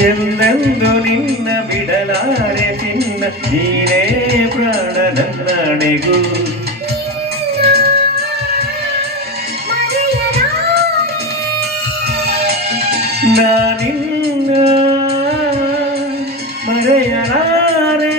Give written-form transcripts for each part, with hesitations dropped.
ಎಂದೆಂದು ನಿನ್ನ ಬಿಡಲಾರೆ ತಿನ್ನ ನೀನೇ ಪ್ರಾಣ ನನ್ನಡೆಗೂ ನಾನಿನ್ನ ಮರೆಯಲಾರೆ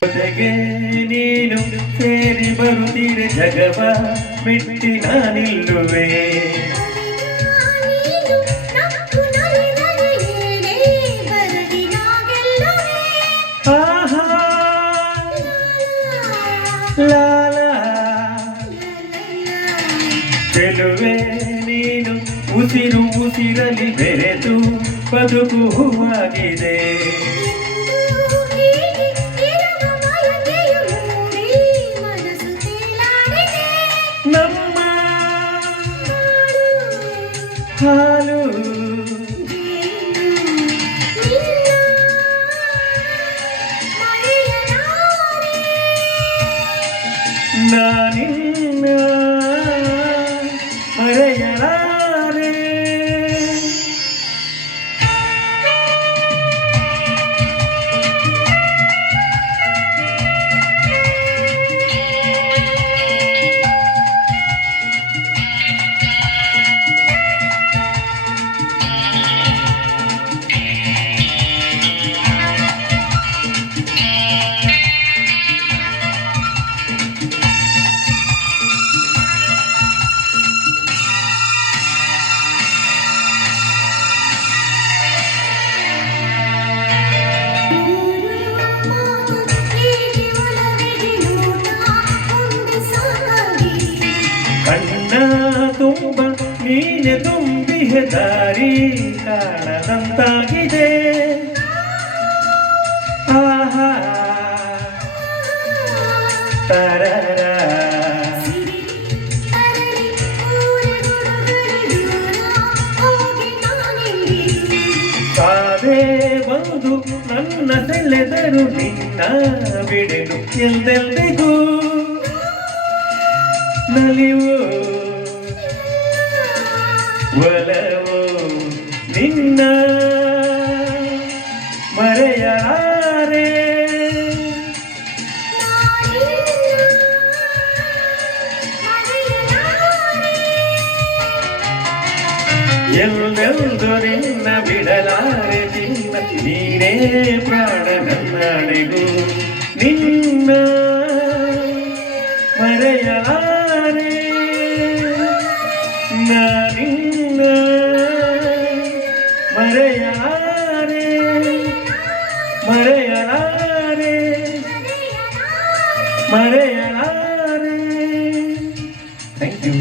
ಜೊತೆಗೆ ನೀನು ಸೇರಿ ಬರುತ್ತೀರೆ ಜಗವ ಬಿಟ್ಟಿ ನಾನಿಲ್ಲುವೆ ಆಹಾ ಲಾಲಾ ಚೆಲುವೆ ನೀನು ಉಸಿರು ಉಸಿರಲಿ ಬೆರೆತು ಬದುಕು ಹೂವಾಗಿದೆ ನಮ್ಮ ಹಾಲು ನಾನಿನ್ನ ಮರೆಯಲಾರೆ ಕಣ್ಣ ತುಂಬ ನೀನೆ ತುಂಬಿಹೆ ದಾರಿ ಕಾಣದಂತಾಗಿದೆ ಆಹಾ ತರರ ಸಾವೇ ಬಂದು ನನ್ನ ಸೆಳೆದರು ನಿನ್ನ ಬಿಡೆನು ಎಂದೆಂದಿಗೂ ನಲಿವು ಒಲವು ನಿನ್ನ ಮರೆಯಲಾರೆ ಎಲ್ಲೆಂದು ನಿನ್ನ ಬಿಡಲಾರೆ ತಿನ್ನ ನೀನೇ ಪ್ರಾಣ ನನ್ನಡೆಗೂ ನಿನ್ನ ಮರೆಯಲಾರೆ ನಾನಿನ್ನ ಮರೆಯಲಾರೆ ಮರೆಯಲಾರೆ ಮರೆಯಲಾರೆ ಥ್ಯಾಂಕ್ ಯು